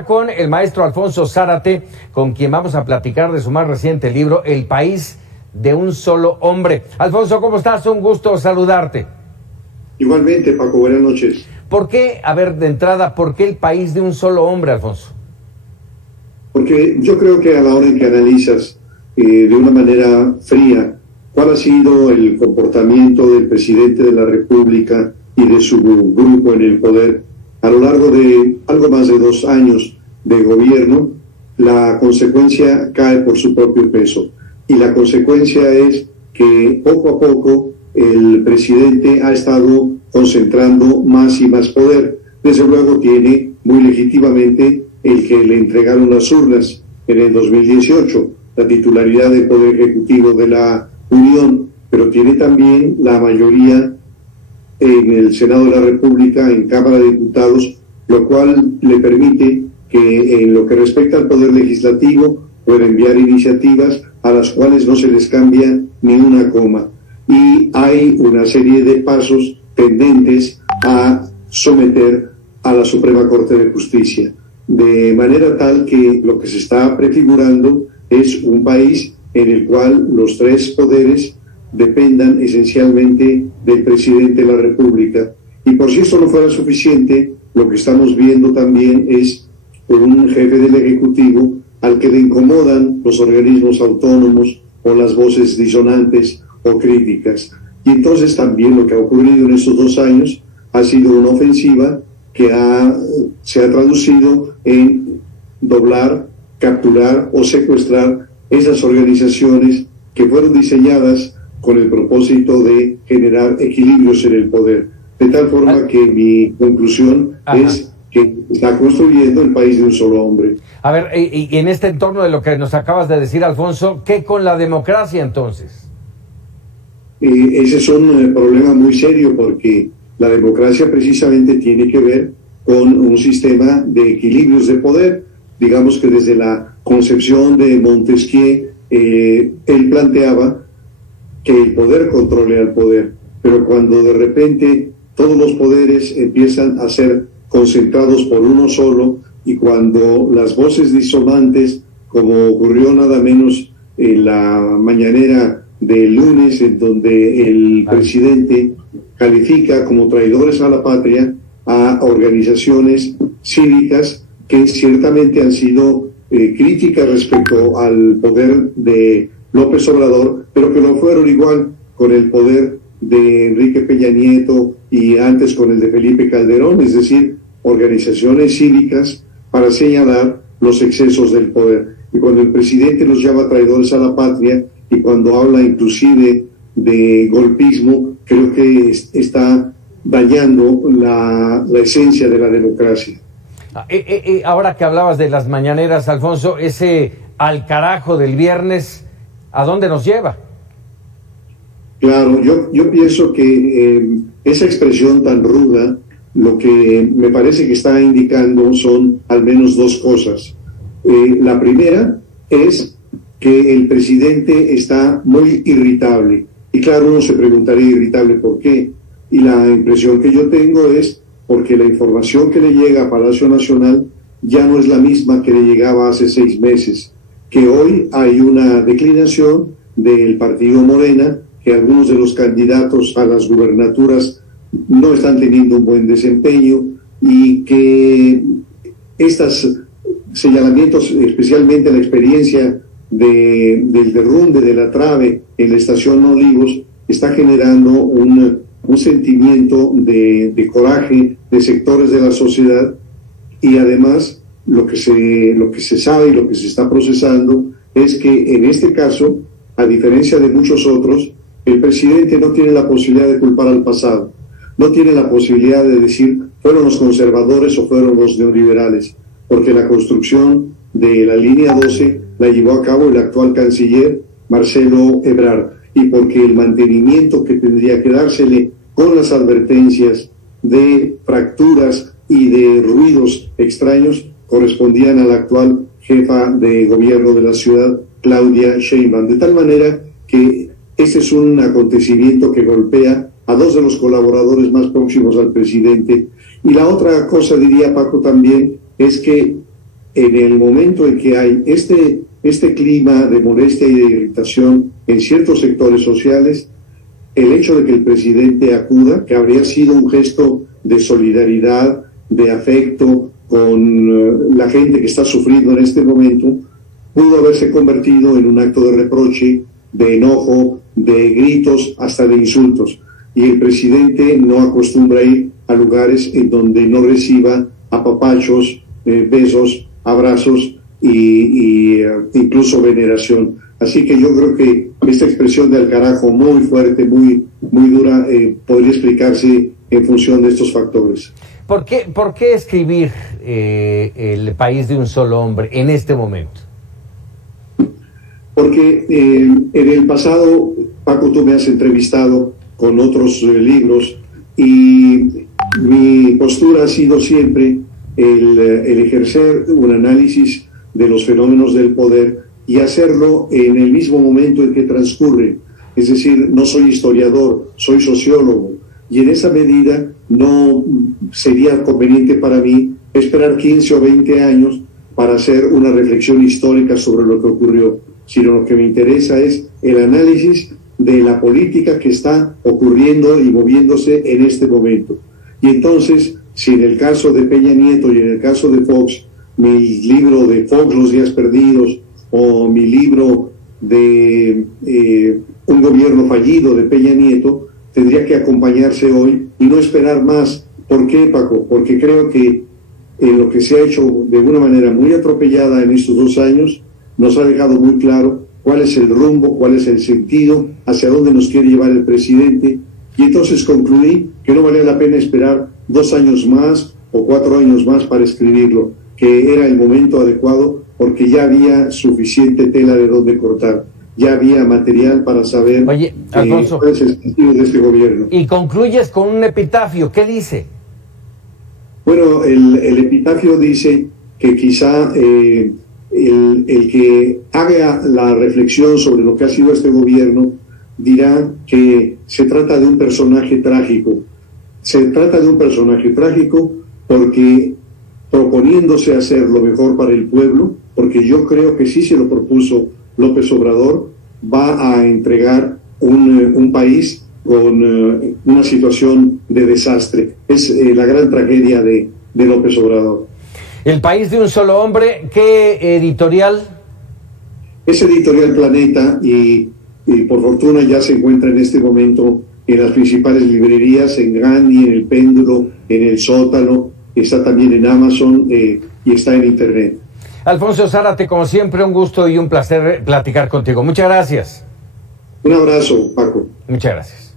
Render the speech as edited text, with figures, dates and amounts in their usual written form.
Con el maestro Alfonso Zárate, con quien vamos a platicar de su más reciente libro, El país de un solo hombre. Alfonso, ¿cómo estás? Un gusto saludarte. Igualmente, Paco, buenas noches. ¿Por qué, de entrada, por qué el país de un solo hombre, Alfonso? Porque yo creo que a la hora en que analizas de una manera fría cuál ha sido el comportamiento del presidente de la República y de su grupo en el poder a lo largo de algo más de 2 años de gobierno, la consecuencia cae por su propio peso. Y la consecuencia es que poco a poco el presidente ha estado concentrando más y más poder. Desde luego tiene muy legítimamente el que le entregaron las urnas en el 2018, la titularidad del Poder Ejecutivo de la Unión, pero tiene también la mayoría en el Senado de la República, en Cámara de Diputados, lo cual le permite que en lo que respecta al Poder Legislativo pueda enviar iniciativas a las cuales no se les cambia ni una coma. Y hay una serie de pasos tendentes a someter a la Suprema Corte de Justicia, de manera tal que lo que se está prefigurando es un país en el cual los 3 poderes dependan esencialmente del presidente de la República. Y por si esto no fuera suficiente, lo que estamos viendo también es un jefe del Ejecutivo al que le incomodan los organismos autónomos o las voces disonantes o críticas. Y entonces también lo que ha ocurrido en estos 2 años ha sido una ofensiva que se ha traducido en doblar, capturar o secuestrar esas organizaciones que fueron diseñadas con el propósito de generar equilibrios en el poder. De tal forma que mi conclusión es que está construyendo el país de un solo hombre. A ver, y en este entorno de lo que nos acabas de decir, Alfonso, ¿qué con la democracia entonces? Ese es un problema muy serio, porque la democracia precisamente tiene que ver con un sistema de equilibrios de poder. Digamos que desde la concepción de Montesquieu, él planteaba que el poder controle al poder, pero cuando de repente todos los poderes empiezan a ser concentrados por uno solo, y cuando las voces disonantes, como ocurrió nada menos en la mañanera del lunes, en donde el presidente califica como traidores a la patria a organizaciones cívicas que ciertamente han sido críticas respecto al poder de López Obrador, pero que no fueron igual con el poder de Enrique Peña Nieto y antes con el de Felipe Calderón, es decir, organizaciones cívicas para señalar los excesos del poder. Y cuando el presidente los llama traidores a la patria, y cuando habla inclusive de golpismo, creo que está dañando la esencia de la democracia. Ahora que hablabas de las mañaneras, Alfonso, ese al carajo del viernes, ¿a dónde nos lleva? Claro, yo pienso que esa expresión tan ruda, lo que me parece que está indicando son al menos 2 cosas. La primera es que el presidente está muy irritable. Y claro, uno se preguntaría, irritable, ¿por qué? Y la impresión que yo tengo es porque la información que le llega a Palacio Nacional ya no es la misma que le llegaba hace 6 meses, que hoy hay una declinación del partido Morena, que algunos de los candidatos a las gubernaturas no están teniendo un buen desempeño, y que estos señalamientos, especialmente la experiencia del derrumbe de la trave en la estación Olivos, está generando un sentimiento de coraje de sectores de la sociedad. Y además lo que se sabe y lo que se está procesando es que en este caso, a diferencia de muchos otros, el presidente no tiene la posibilidad de culpar al pasado, no tiene la posibilidad de decir fueron los conservadores o fueron los neoliberales, porque la construcción de la línea 12 la llevó a cabo el actual canciller Marcelo Ebrard, y porque el mantenimiento que tendría que dársele con las advertencias de fracturas y de ruidos extraños correspondían a la actual jefa de gobierno de la ciudad, Claudia Sheinbaum, de tal manera que este es un acontecimiento que golpea a 2 de los colaboradores más próximos al presidente. Y la otra cosa, diría Paco, también es que en el momento en que hay este clima de molestia y de irritación en ciertos sectores sociales, el hecho de que el presidente acuda, que habría sido un gesto de solidaridad, de afecto con la gente que está sufriendo en este momento, pudo haberse convertido en un acto de reproche, de enojo, de gritos, hasta de insultos. Y el presidente no acostumbra ir a lugares en donde no reciba apapachos, besos, abrazos y incluso veneración. Así que yo creo que esta expresión de al carajo muy fuerte, muy dura, podría explicarse en función de estos factores. ¿Por qué escribir El país de un solo hombre en este momento? Porque en el pasado, Paco, tú me has entrevistado con otros libros y mi postura ha sido siempre el ejercer un análisis de los fenómenos del poder y hacerlo en el mismo momento en que transcurre. Es decir, no soy historiador, soy sociólogo, y en esa medida no sería conveniente para mí esperar 15 o 20 años para hacer una reflexión histórica sobre lo que ocurrió, sino lo que me interesa es el análisis de la política que está ocurriendo y moviéndose en este momento. Y entonces, si en el caso de Peña Nieto y en el caso de Fox, mi libro de Fox, Los días perdidos, o mi libro de Un gobierno fallido de Peña Nieto, tendría que acompañarse hoy y no esperar más. ¿Por qué, Paco? Porque creo que lo que se ha hecho de una manera muy atropellada en estos 2 años nos ha dejado muy claro cuál es el rumbo, cuál es el sentido, hacia dónde nos quiere llevar el presidente, y entonces concluí que no valía la pena esperar 2 años más o 4 años más para escribirlo, que era el momento adecuado porque ya había suficiente tela de donde cortar, ya había material para saber Alfonso, cuál es el sentido de este gobierno. Y concluyes con un epitafio, ¿qué dice? Bueno, el epitafio dice que quizá el que haga la reflexión sobre lo que ha sido este gobierno dirá que se trata de un personaje trágico. Se trata de un personaje trágico porque proponiéndose hacer lo mejor para el pueblo, porque yo creo que sí se lo propuso López Obrador, va a entregar un país con una situación de desastre. Es la gran tragedia de López Obrador. El país de un solo hombre, ¿qué editorial? Es Editorial Planeta y por fortuna ya se encuentra en este momento en las principales librerías, en Gandhi, en El Péndulo, en El Sótano, está también en Amazon y está en Internet. Alfonso Zárate, como siempre, un gusto y un placer platicar contigo. Muchas gracias. Un abrazo, Paco. Muchas gracias.